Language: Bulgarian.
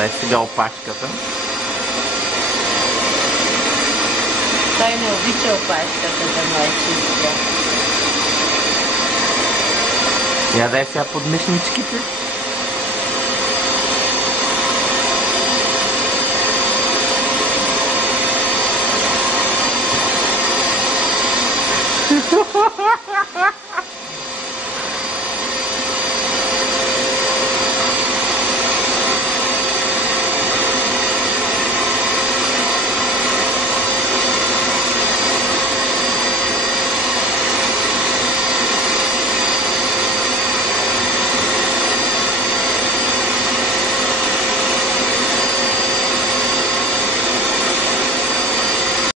Дай сега опашката. Той не обича опашката да му е чистя. Я дай сега под мишничките.